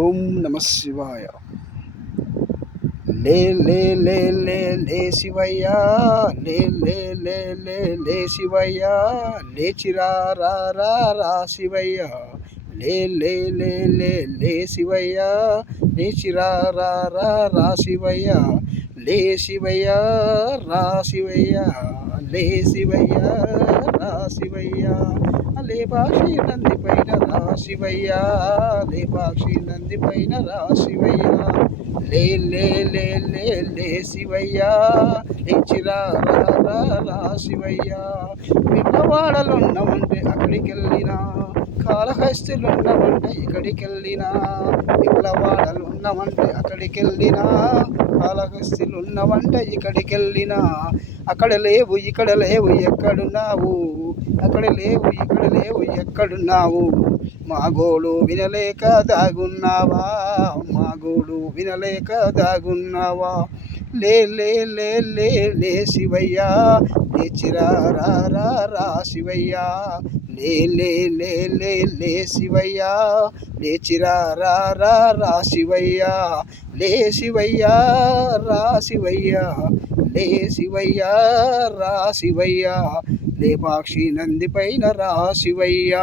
ఓం నమ శివాయ. లే లే లే లే లే శివయ్య, లే లే లే లే లే శివయ్య, లేచిరా రా రా రా శివయ్య. లే లే లే లే లే శివయ్య, లేచిరా రా రా రా శివయ్య. లే శివయ్య రా శివయ్య, లే శివయ్య రా శివయ్య. లేపాక్షి నంది పైన రా శివయ్య, లేపాక్షి నంది పైన రా శివయ్య. లే లే లే లే లే శివయ్య, లేచిరా రా రా రా శివయ్య. పిల్లవాడలున్నవంటే అక్కడికెళ్ళినా, కాళహస్తిలున్నవంటే ఇక్కడికెళ్ళినా. పిల్లవాడలున్నవంటే అక్కడికెళ్ళినా, కాళహస్తిలున్నవంటే ఇక్కడికెళ్ళినా. అక్కడ లేవు ఇక్కడ లేవు ఎక్కడున్నావు, అక్కడ లేవు ఇక్కడ లేవు ఎక్కడున్నావు. మా గోడు వినలేక దాగున్నావా, మా గోడు వినలేక దాగున్నావా. లే లే లే లే లే శివయ్య, లేచిరా రా రా రా శివయ్య. లే లే లే లే లే శివయ్య, లేచిరా రా రా రా శివయ్య. లే శివయ్య రా శివయ్య, లే శివయ్య రా శివయ్య. లేపాక్షి నంది పైన రా శివయ్య.